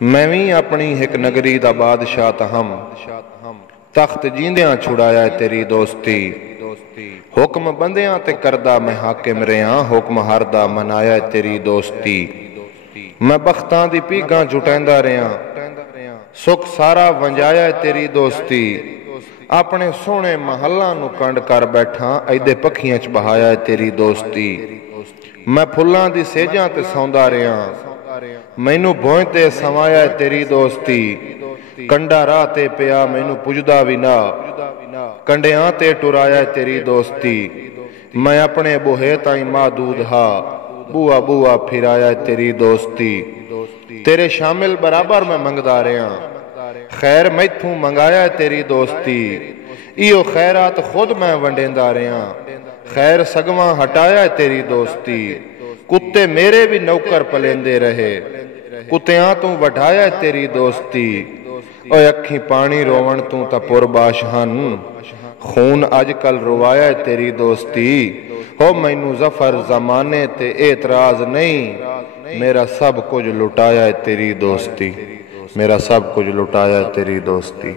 मैं भी अपनी एक नगरी दा बादशाह तहम, तख्त जींदियां छुड़ाया तेरी दोस्ती। हुक्म बंदियां ते करदा मैं हाकिम रहा, हुक्म हरदा मनाया तेरी दोस्ती। मैं बख्तां दी पीगां जुटैंदा रहा, सुख सारा वंजाया तेरी दोस्ती। अपने सोहने महलां नूं कंड कर बैठा, ऐदे पखियां च बहाया तेरी दोस्ती। मैं फुल्लां दी सेजां ते सौंदा रहा, मैनू भोए ते समाया तेरी दोस्ती। कंडा राह ते पिया मैनू पुजदा भी ना, कंडियां ते टुराया तेरी दोस्ती। मैं अपने बुहे ताई महदूद हा, बुआ बुआ फिराया तेरी दोस्ती। तेरे शामिल बराबर मैं मंगदा रहा, खैर मैथू मंगाया तेरी दोस्ती। इो खैरात खुद मैं वंडेंदा रहा, खैर सगवां हटाया तेरी दोस्ती। कुत्ते मेरे भी नौकर पलेंदे रहे, कुत्तियां तू वठाया तेरी दोस्ती। ओए अखी पानी रोवण तू तां पुरबाश हन, खून अजकल रुवाया तेरी दोस्ती। हो मैनू जफर जमाने ते एतराज नहीं, मेरा सब कुछ लुटाया तेरी दोस्ती। मेरा सब कुछ लुटाया तेरी दोस्ती।